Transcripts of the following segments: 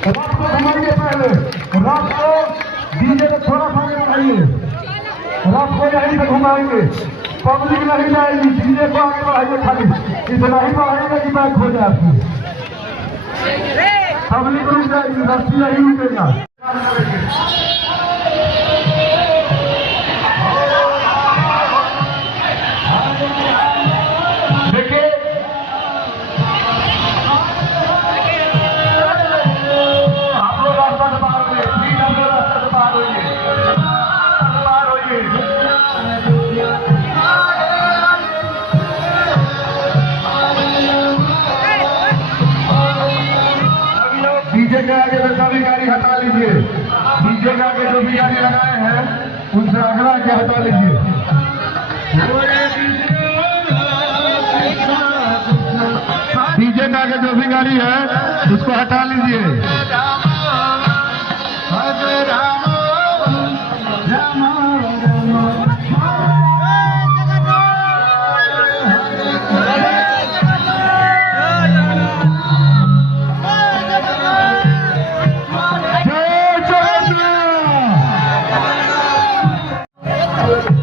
रथ को घुमाइए पहले, रथ को डीजे को थोड़ा सा बढ़ाइए, रथ को यहीं से घुमाएंगे, पब्लिक नहीं जाएगी, डीजे को आगे बढ़ाइए, खाली इतना ही बढ़ाएंगे कि बैक हो जाए आपकी, पब्लिक रुक जाएगी, रथ यही रुकेगा। डीजे के आगे जो भी गाड़ी हटा लीजिए, डीजे के आगे जो भी गाड़ी लगाए हैं उनसे अगला के हटा लीजिए। डीजे के आगे जो भी गाड़ी है उसको हटा लीजिए।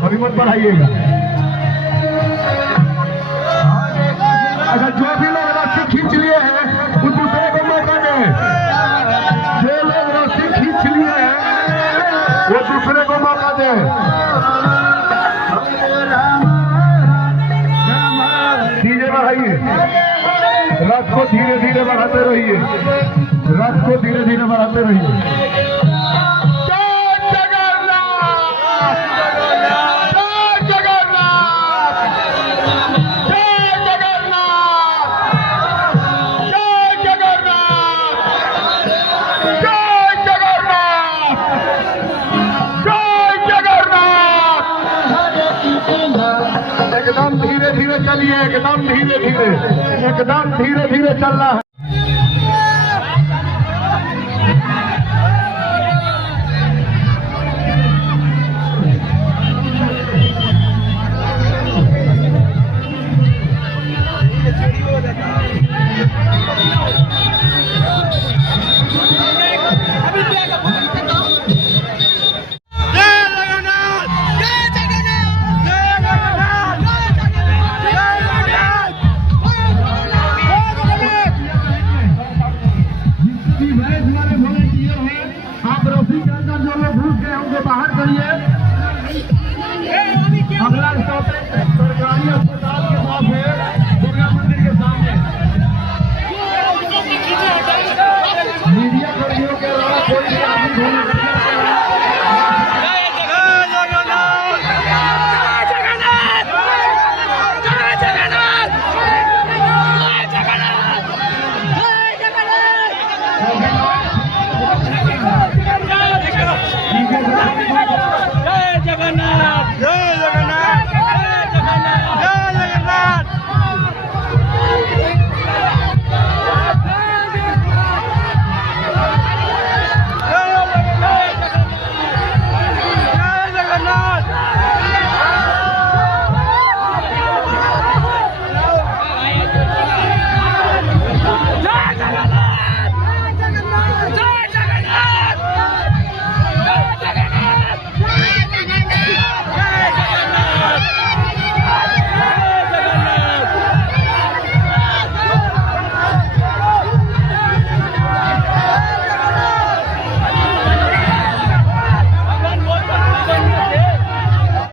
अभी मत बढ़ाइएगा। अच्छा, जो भी लोग रस्सी खींच लिए हैं वो दूसरे को मौका दें, जो लोग रस्सी खींच लिए हैं वो दूसरे को मौका दें। धीरे बढ़ाइए, रथ को धीरे धीरे बढ़ाते रहिए, रथ को धीरे धीरे बढ़ाते रहिए। एकदम धीरे धीरे चलिए, एकदम धीरे धीरे, एकदम धीरे धीरे चलना है।